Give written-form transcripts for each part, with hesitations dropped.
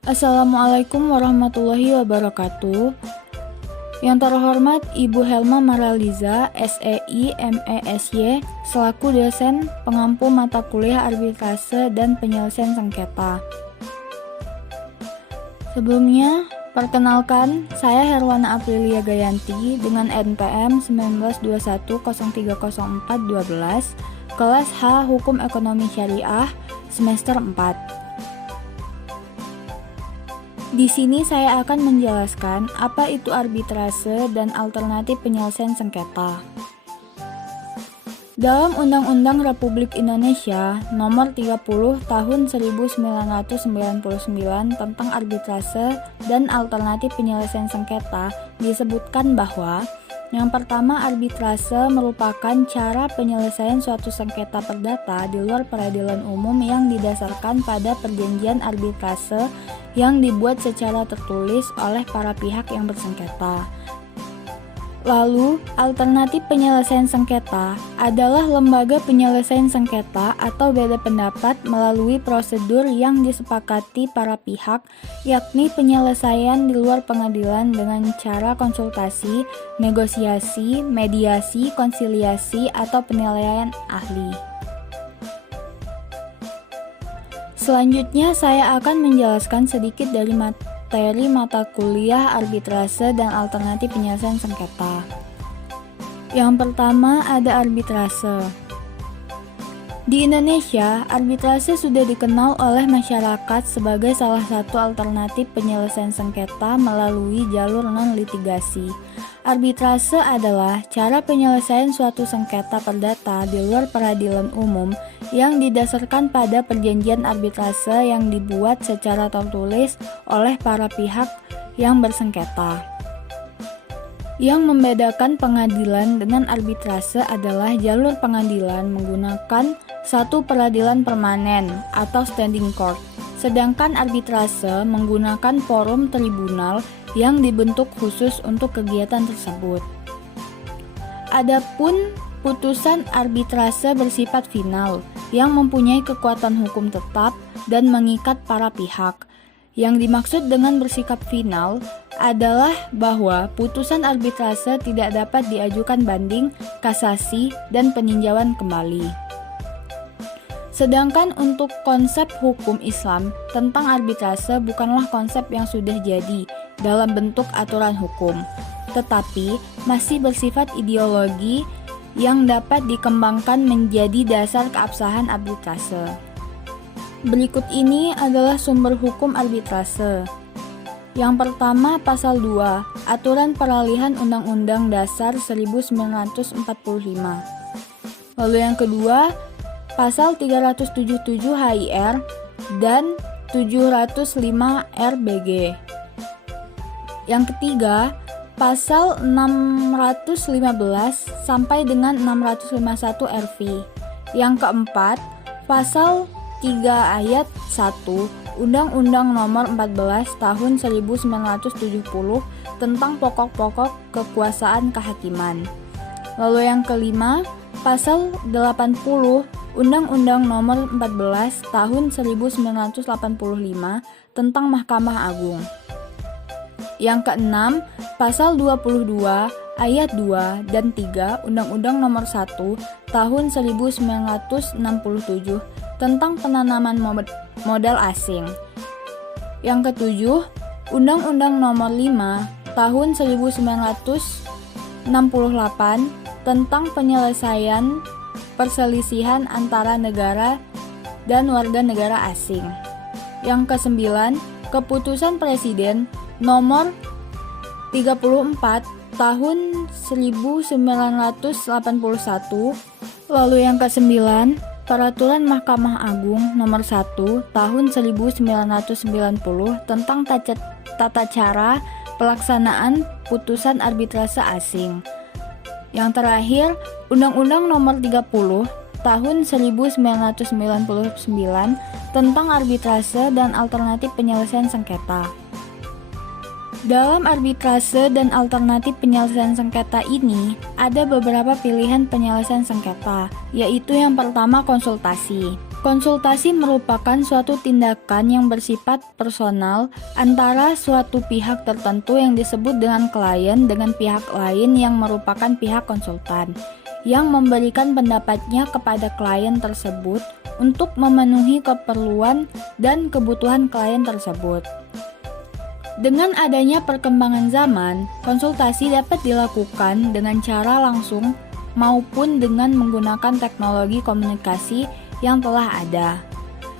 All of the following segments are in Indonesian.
Assalamualaikum warahmatullahi wabarakatuh. Yang terhormat Ibu Helma Maraliza, SEI, MESY, selaku dosen pengampu mata kuliah arbitrase dan penyelesaian sengketa. Sebelumnya, perkenalkan, saya Herwana Aprilia Gayanti dengan NPM 1921030412, kelas H Hukum Ekonomi Syariah, semester 4. Di sini saya akan menjelaskan apa itu arbitrase dan alternatif penyelesaian sengketa. Dalam Undang-Undang Republik Indonesia Nomor 30 Tahun 1999 tentang arbitrase dan alternatif penyelesaian sengketa disebutkan bahwa yang pertama, arbitrase merupakan cara penyelesaian suatu sengketa perdata di luar peradilan umum yang didasarkan pada perjanjian arbitrase yang dibuat secara tertulis oleh para pihak yang bersengketa. Lalu, alternatif penyelesaian sengketa adalah lembaga penyelesaian sengketa atau beda pendapat melalui prosedur yang disepakati para pihak, yakni penyelesaian di luar pengadilan dengan cara konsultasi, negosiasi, mediasi, konsiliasi, atau penilaian ahli. Selanjutnya, saya akan menjelaskan sedikit dari materi mata kuliah arbitrase dan alternatif penyelesaian sengketa. Yang pertama ada arbitrase. Di Indonesia, arbitrase sudah dikenal oleh masyarakat sebagai salah satu alternatif penyelesaian sengketa melalui jalur non-litigasi. Arbitrase adalah cara penyelesaian suatu sengketa perdata di luar peradilan umum yang didasarkan pada perjanjian arbitrase yang dibuat secara tertulis oleh para pihak yang bersengketa. Yang membedakan pengadilan dengan arbitrase adalah jalur pengadilan menggunakan satu peradilan permanen atau standing court, sedangkan arbitrase menggunakan forum tribunal yang dibentuk khusus untuk kegiatan tersebut. Adapun putusan arbitrase bersifat final yang mempunyai kekuatan hukum tetap dan mengikat para pihak. Yang dimaksud dengan bersikap final adalah bahwa putusan arbitrase tidak dapat diajukan banding, kasasi, dan peninjauan kembali. Sedangkan untuk konsep hukum Islam tentang arbitrase bukanlah konsep yang sudah jadi dalam bentuk aturan hukum, tetapi masih bersifat ideologi yang dapat dikembangkan menjadi dasar keabsahan arbitrase. Berikut ini adalah sumber hukum arbitrase. Yang pertama, Pasal 2, Aturan Peralihan Undang-Undang Dasar 1945. Lalu yang kedua, Pasal 377 HIR dan 705 RBG. Yang ketiga, Pasal 615 sampai dengan 651 RV. Yang keempat, Pasal 3 ayat 1 Undang-Undang Nomor 14 Tahun 1970 tentang pokok-pokok kekuasaan kehakiman. Lalu yang kelima, Pasal 80 Undang-Undang Nomor 14 Tahun 1985 tentang Mahkamah Agung. Yang keenam, Pasal 22 ayat 2 dan 3 Undang-Undang Nomor 1 Tahun 1967 tentang penanaman modal asing. Yang ketujuh, Undang-Undang Nomor 5 Tahun 1968 tentang penyelesaian perselisihan antara negara dan warga negara asing. Yang kesembilan, Keputusan Presiden Nomor 34 Tahun 1981. Lalu yang kesembilan, Peraturan Mahkamah Agung Nomor 1 Tahun 1990 tentang tata cara pelaksanaan putusan arbitrase asing. Yang terakhir, Undang-Undang Nomor 30 Tahun 1999 tentang arbitrase dan alternatif penyelesaian sengketa. Dalam arbitrase dan alternatif penyelesaian sengketa ini, ada beberapa pilihan penyelesaian sengketa, yaitu yang pertama konsultasi. Konsultasi merupakan suatu tindakan yang bersifat personal antara suatu pihak tertentu yang disebut dengan klien dengan pihak lain yang merupakan pihak konsultan, yang memberikan pendapatnya kepada klien tersebut untuk memenuhi keperluan dan kebutuhan klien tersebut. Dengan adanya perkembangan zaman, konsultasi dapat dilakukan dengan cara langsung maupun dengan menggunakan teknologi komunikasi yang telah ada.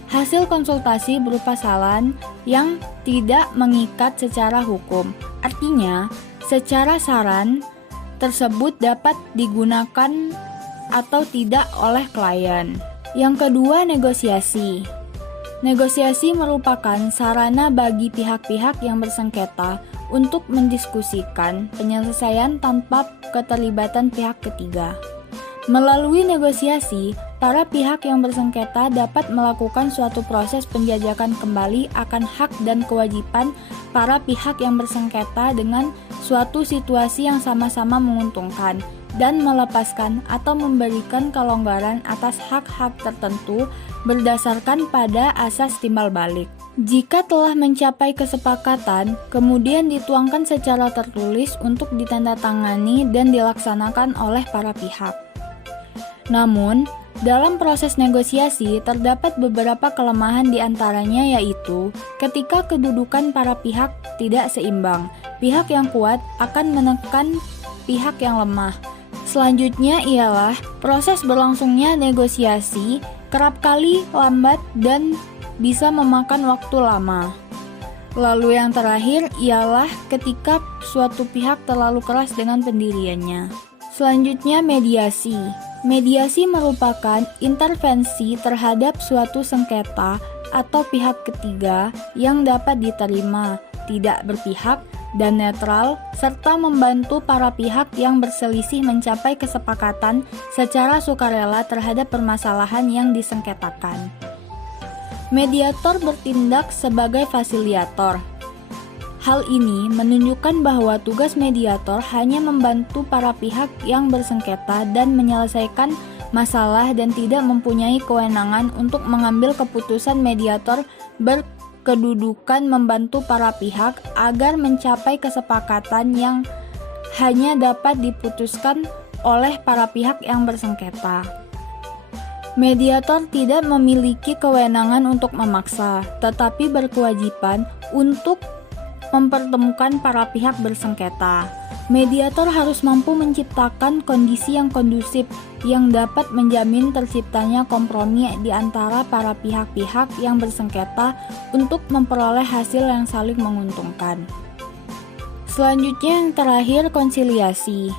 Hasil konsultasi berupa saran yang tidak mengikat secara hukum. Artinya, secara saran tersebut dapat digunakan atau tidak oleh klien. Yang kedua, negosiasi. Negosiasi merupakan sarana bagi pihak-pihak yang bersengketa untuk mendiskusikan penyelesaian tanpa keterlibatan pihak ketiga. Melalui negosiasi, para pihak yang bersengketa dapat melakukan suatu proses penjajakan kembali akan hak dan kewajiban para pihak yang bersengketa dengan suatu situasi yang sama-sama menguntungkan dan melepaskan atau memberikan kelonggaran atas hak-hak tertentu berdasarkan pada asas timbal balik. Jika telah mencapai kesepakatan, kemudian dituangkan secara tertulis untuk ditandatangani dan dilaksanakan oleh para pihak. Namun, dalam proses negosiasi terdapat beberapa kelemahan diantaranya yaitu ketika kedudukan para pihak tidak seimbang, pihak yang kuat akan menekan pihak yang lemah. Selanjutnya ialah proses berlangsungnya negosiasi kerap kali lambat dan bisa memakan waktu lama. Lalu yang terakhir ialah ketika suatu pihak terlalu keras dengan pendiriannya. Selanjutnya, mediasi. Mediasi merupakan intervensi terhadap suatu sengketa atau pihak ketiga yang dapat diterima, tidak berpihak, dan netral, serta membantu para pihak yang berselisih mencapai kesepakatan secara sukarela terhadap permasalahan yang disengketakan. Mediator bertindak sebagai fasiliator. Hal ini menunjukkan bahwa tugas mediator hanya membantu para pihak yang bersengketa dan menyelesaikan masalah dan tidak mempunyai kewenangan untuk mengambil keputusan. Mediator berkedudukan membantu para pihak agar mencapai kesepakatan yang hanya dapat diputuskan oleh para pihak yang bersengketa. Mediator tidak memiliki kewenangan untuk memaksa, tetapi berkewajiban untuk mempertemukan para pihak bersengketa. Mediator harus mampu menciptakan kondisi yang kondusif yang dapat menjamin terciptanya kompromi di antara para pihak-pihak yang bersengketa untuk memperoleh hasil yang saling menguntungkan. Selanjutnya yang terakhir, konsiliasi.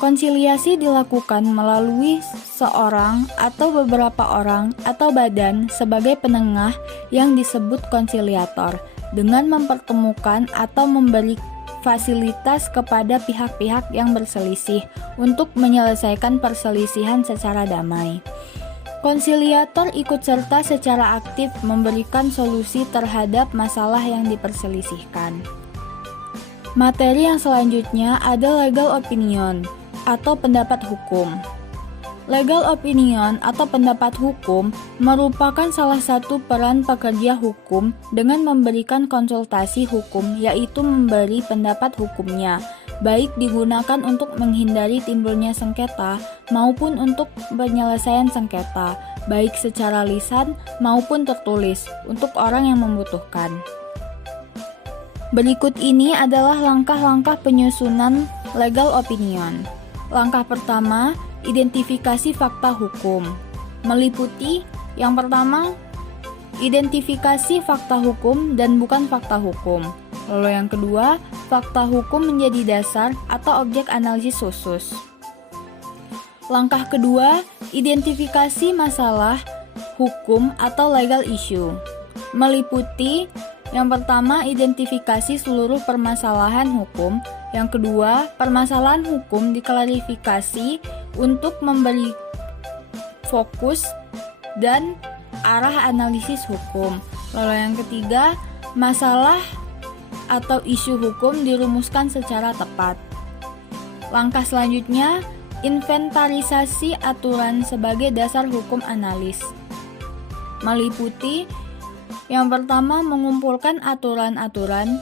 Konsiliasi dilakukan melalui seorang atau beberapa orang atau badan sebagai penengah yang disebut konsiliator, dengan mempertemukan atau memberi fasilitas kepada pihak-pihak yang berselisih untuk menyelesaikan perselisihan secara damai. Konsiliator ikut serta secara aktif memberikan solusi terhadap masalah yang diperselisihkan. Materi yang selanjutnya ada legal opinion atau pendapat hukum. Legal opinion atau pendapat hukum merupakan salah satu peran pekerja hukum dengan memberikan konsultasi hukum, yaitu memberi pendapat hukumnya, baik digunakan untuk menghindari timbulnya sengketa maupun untuk penyelesaian sengketa, baik secara lisan maupun tertulis untuk orang yang membutuhkan. Berikut ini adalah langkah-langkah penyusunan legal opinion. Langkah pertama, identifikasi fakta hukum. Meliputi yang pertama, identifikasi fakta hukum dan bukan fakta hukum. Lalu yang kedua, fakta hukum menjadi dasar atau objek analisis khusus. Langkah kedua, identifikasi masalah hukum atau legal issue. Meliputi yang pertama, identifikasi seluruh permasalahan hukum. Yang kedua, permasalahan hukum diklarifikasi untuk memberi fokus dan arah analisis hukum. Lalu yang ketiga, masalah atau isu hukum dirumuskan secara tepat. Langkah selanjutnya, inventarisasi aturan sebagai dasar hukum analis. meliputi yang pertama mengumpulkan aturan-aturan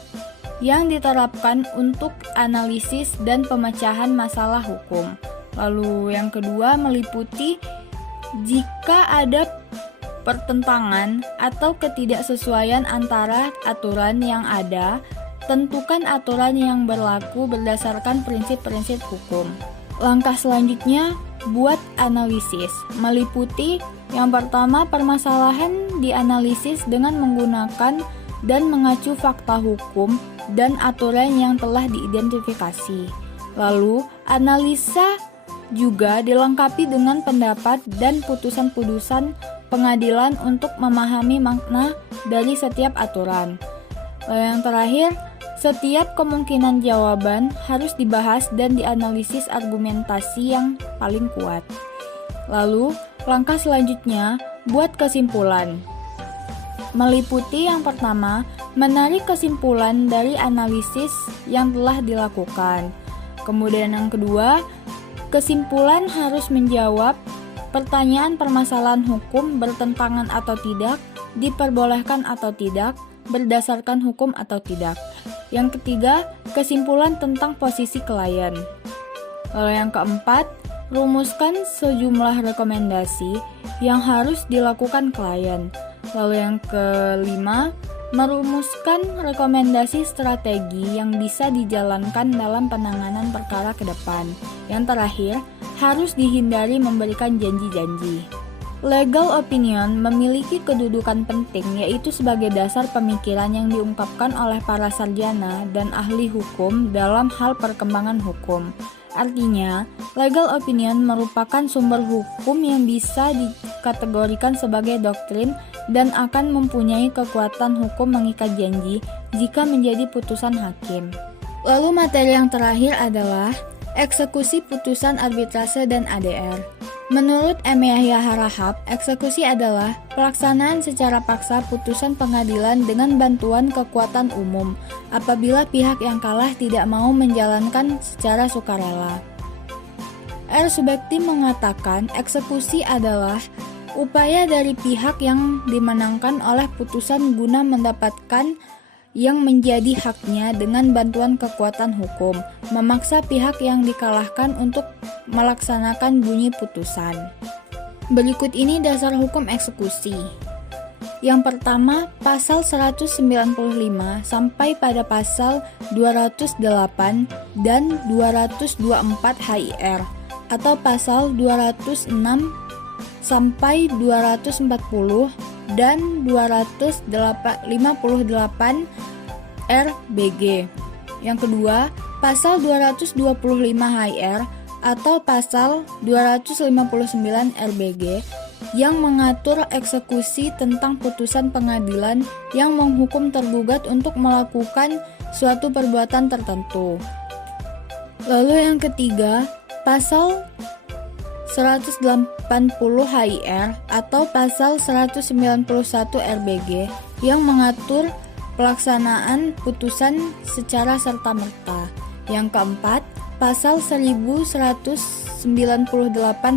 yang diterapkan untuk analisis dan pemecahan masalah hukum. Lalu yang kedua meliputi jika ada pertentangan atau ketidaksesuaian antara aturan yang ada, tentukan aturan yang berlaku berdasarkan prinsip-prinsip hukum. Langkah selanjutnya, buat analisis. Meliputi yang pertama permasalahan dianalisis dengan menggunakan dan mengacu fakta hukum dan aturan yang telah diidentifikasi. Lalu, analisa juga dilengkapi dengan pendapat dan putusan-putusan pengadilan untuk memahami makna dari setiap aturan. Lalu yang terakhir, setiap kemungkinan jawaban harus dibahas dan dianalisis argumentasi yang paling kuat. Lalu, langkah selanjutnya, buat kesimpulan. Meliputi yang pertama, menarik kesimpulan dari analisis yang telah dilakukan. Kemudian yang kedua, kesimpulan harus menjawab pertanyaan permasalahan hukum bertentangan atau tidak, diperbolehkan atau tidak, berdasarkan hukum atau tidak. Yang ketiga, kesimpulan tentang posisi klien. Lalu yang keempat, rumuskan sejumlah rekomendasi yang harus dilakukan klien. Lalu yang kelima, merumuskan rekomendasi strategi yang bisa dijalankan dalam penanganan perkara ke depan. Yang terakhir, harus dihindari memberikan janji-janji. Legal opinion memiliki kedudukan penting, yaitu sebagai dasar pemikiran yang diungkapkan oleh para sarjana dan ahli hukum dalam hal perkembangan hukum. Artinya, legal opinion merupakan sumber hukum yang bisa dikategorikan sebagai doktrin dan akan mempunyai kekuatan hukum mengikat janji jika menjadi putusan hakim. Lalu materi yang terakhir adalah eksekusi putusan arbitrase dan ADR. Menurut M. Yahya Harahap, eksekusi adalah pelaksanaan secara paksa putusan pengadilan dengan bantuan kekuatan umum apabila pihak yang kalah tidak mau menjalankan secara sukarela. R. Subekti mengatakan eksekusi adalah upaya dari pihak yang dimenangkan oleh putusan guna mendapatkan yang menjadi haknya dengan bantuan kekuatan hukum, memaksa pihak yang dikalahkan untuk melaksanakan bunyi putusan. Berikut ini dasar hukum eksekusi. Yang pertama, pasal 195 sampai pada pasal 208 dan 224 HIR atau pasal 206 sampai 240 dan 258 RBG. Yang kedua, pasal 225 HIR atau pasal 259 RBG yang mengatur eksekusi tentang putusan pengadilan yang menghukum tergugat untuk melakukan suatu perbuatan tertentu. Lalu yang ketiga, pasal 180 HIR atau pasal 191 RBG yang mengatur pelaksanaan putusan secara serta-merta. Yang keempat, pasal 1198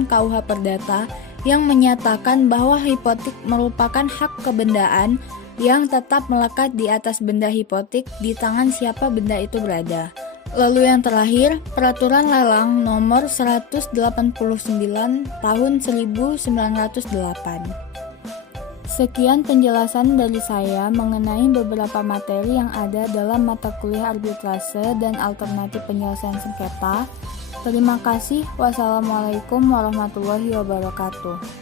KUH Perdata yang menyatakan bahwa hipotek merupakan hak kebendaan yang tetap melekat di atas benda hipotek di tangan siapa benda itu berada. Lalu yang terakhir, Peraturan Lelang Nomor 189 Tahun 1908. Sekian penjelasan dari saya mengenai beberapa materi yang ada dalam mata kuliah arbitrase dan alternatif penyelesaian sengketa. Terima kasih. Wassalamualaikum warahmatullahi wabarakatuh.